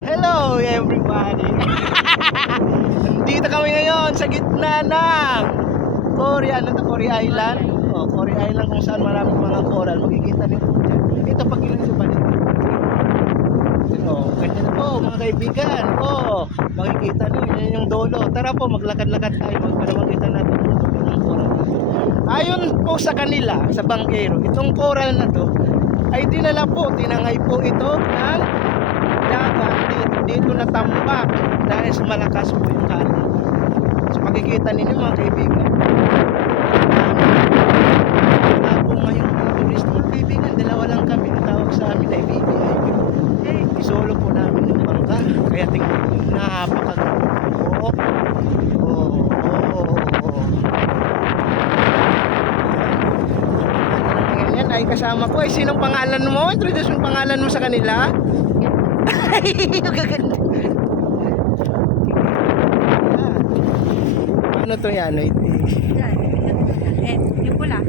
Hello everybody! Dito kami ngayon sa gitna ng Cory, Cory Island. Cory Island kung saan maraming mga coral. Makikita niyo po dyan. Ito pag ilan sa balik. Ganyan po mga kaibigan. Makikita niyo, yan yung dolo. Tara po, maglakad-lakad tayo para makita natin yung coral. Ayon po sa kanila, sa bangkero, itong coral na to ay dinala po, tinangay po ito ng dagat dito natambak dahil malakas po yung kanan. So makikita ninyo mga kaibigan, wala po ngayon mga turista mga kaibigan, dalawa lang kami, ang tawag sa amin ay BBIQ. Isolo po namin yung bangka, kaya tingnan nyo, napakaganda. Yan ay kasama ko. Ay, sinong pangalan mo? Introduce yung pangalan mo sa kanila. Ay, gaganda. Ano to yan? Yan, yung pula.